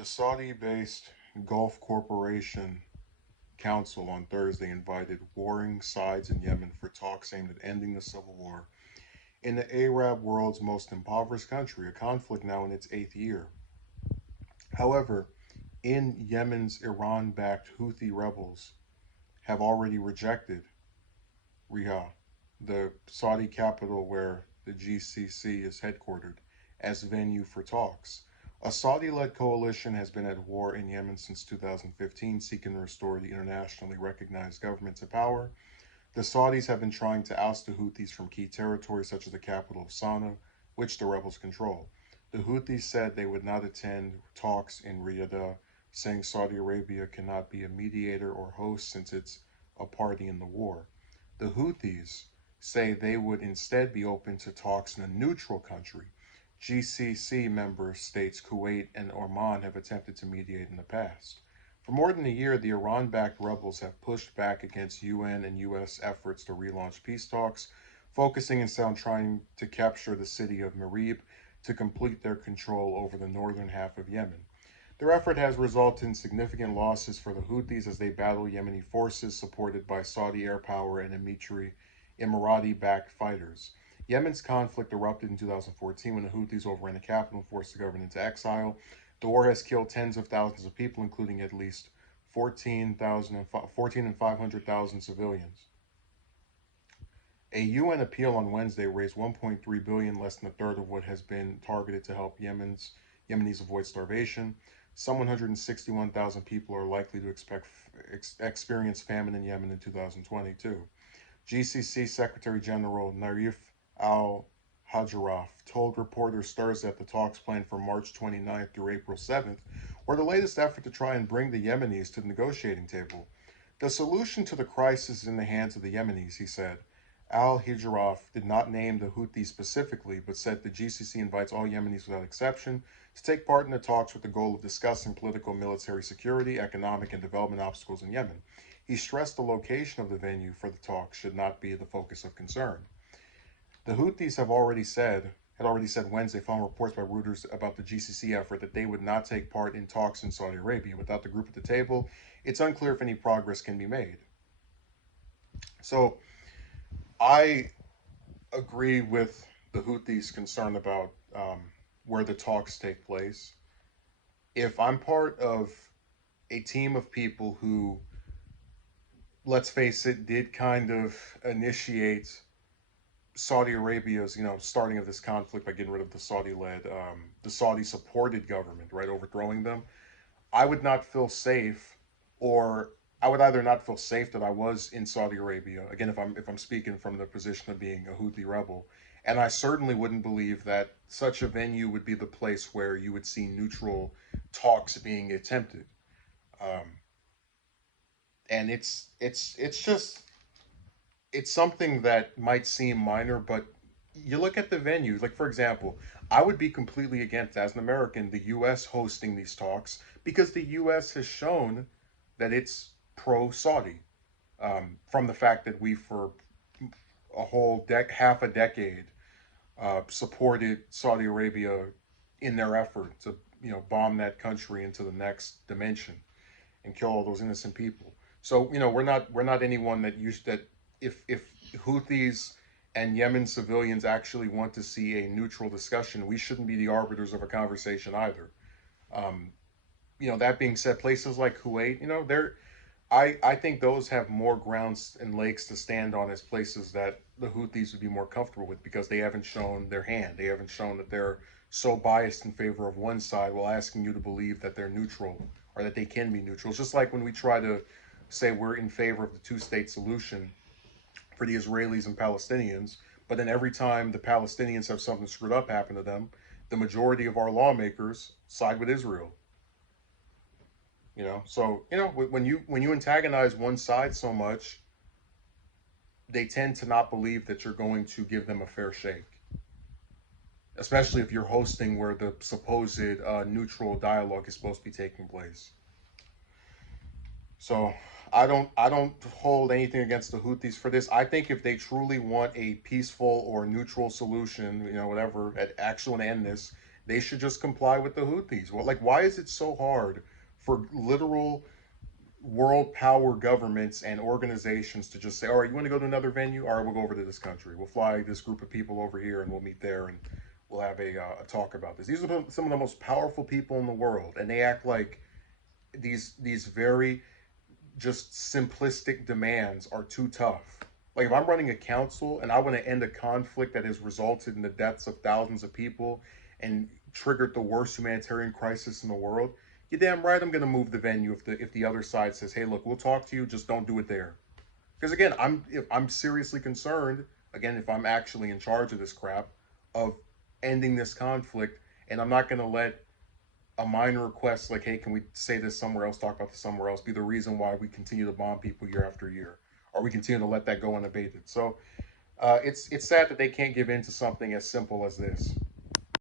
The Saudi-based Gulf Cooperation Council on Thursday invited warring sides in Yemen for talks aimed at ending the civil war in the Arab world's most impoverished country, a conflict now in its eighth year. However, in Yemen's Iran-backed Houthi rebels have already rejected Riyadh, the Saudi capital where the GCC is headquartered, as venue for talks. A Saudi led coalition has been at war in Yemen since 2015, seeking to restore the internationally recognized government to power. The Saudis have been trying to oust the Houthis from key territories such as the capital of Sana'a, which the rebels control. The Houthis said they would not attend talks in Riyadh, saying Saudi Arabia cannot be a mediator or host since it's a party in the war. The Houthis say they would instead be open to talks in a neutral country. GCC member states Kuwait and Oman have attempted to mediate in the past. For more than a year, the Iran backed rebels have pushed back against UN and US efforts to relaunch peace talks, focusing instead on trying to capture the city of Marib to complete their control over the northern half of Yemen. Their effort has resulted in significant losses for the Houthis as they battle Yemeni forces supported by Saudi air power and Emirati-backed fighters. Yemen's conflict erupted in 2014 when the Houthis overran the capital and forced the government into exile. The war has killed tens of thousands of people, including at least 14 and 500,000 civilians. A UN appeal on Wednesday raised 1.3 billion, less than a third of what has been targeted to help Yemenis avoid starvation. Some 161,000 people are likely to experience famine in Yemen in 2022. GCC Secretary General Narif al-Hajraf told reporters Thursday that the talks planned for March 29th through April 7th were the latest effort to try and bring the Yemenis to the negotiating table. The solution to the crisis is in the hands of the Yemenis, he said. Al-Hijraf did not name the Houthis specifically, but said the GCC invites all Yemenis without exception to take part in the talks with the goal of discussing political, military, security, economic, and development obstacles in Yemen. He stressed the location of the venue for the talks should not be the focus of concern. The Houthis had already said Wednesday, following reports by Reuters about the GCC effort, that they would not take part in talks in Saudi Arabia. Without the group at the table, it's unclear if any progress can be made. So I agree with the Houthis' concern about where the talks take place. If I'm part of a team of people who, let's face it, did kind of initiate Saudi Arabia's, starting of this conflict by getting rid of the the Saudi-supported government, right, overthrowing them, I would not feel safe, or I would either not feel safe that I was in Saudi Arabia. Again, if I'm speaking from the position of being a Houthi rebel, and I certainly wouldn't believe that such a venue would be the place where you would see neutral talks being attempted. Um, and it's just it's something that might seem minor, but you look at the venue. Like for example, I would be completely against, as an American, the U.S. hosting these talks because the U.S. has shown that it's pro-Saudi. From the fact that we, for a whole half a decade, supported Saudi Arabia in their effort to, bomb that country into the next dimension and kill all those innocent people. So, we're not anyone that used that. If Houthis and Yemen civilians actually want to see a neutral discussion, we shouldn't be the arbiters of a conversation either. Um, that being said, places like Kuwait, I think those have more grounds and lakes to stand on as places that the Houthis would be more comfortable with because they haven't shown their hand. They haven't shown that they're so biased in favor of one side while asking you to believe that they're neutral or that they can be neutral. It's just like when we try to say we're in favor of the two-state solution for the Israelis and Palestinians, but then every time the Palestinians have something screwed up happen to them, the majority of our lawmakers side with Israel. So when you antagonize one side so much, they tend to not believe that you're going to give them a fair shake, especially if you're hosting where the supposed neutral dialogue is supposed to be taking place. So I don't hold anything against the Houthis for this. I think if they truly want a peaceful or neutral solution, whatever, actually want to end this, They should just comply with the Houthis. Well, like, why is it so hard for literal world power governments and organizations to just say, all right, you want to go to another venue? All right, we'll go over to this country. We'll fly this group of people over here and we'll meet there and we'll have a talk about this. These are some of the most powerful people in the world, and they act like these very just simplistic demands are too tough. Like, if I'm running a council and I want to end a conflict that has resulted in the deaths of thousands of people and triggered the worst humanitarian crisis in the world, you're damn right I'm going to move the venue if the other side says, "Hey, look, we'll talk to you, just don't do it there." Because again, if I'm seriously concerned, again, if I'm actually in charge of this crap, of ending this conflict, and I'm not going to let a minor request like, hey, can we say this somewhere else, talk about this somewhere else, be the reason why we continue to bomb people year after year, or we continue to let that go unabated. So it's sad that they can't give in to something as simple as this.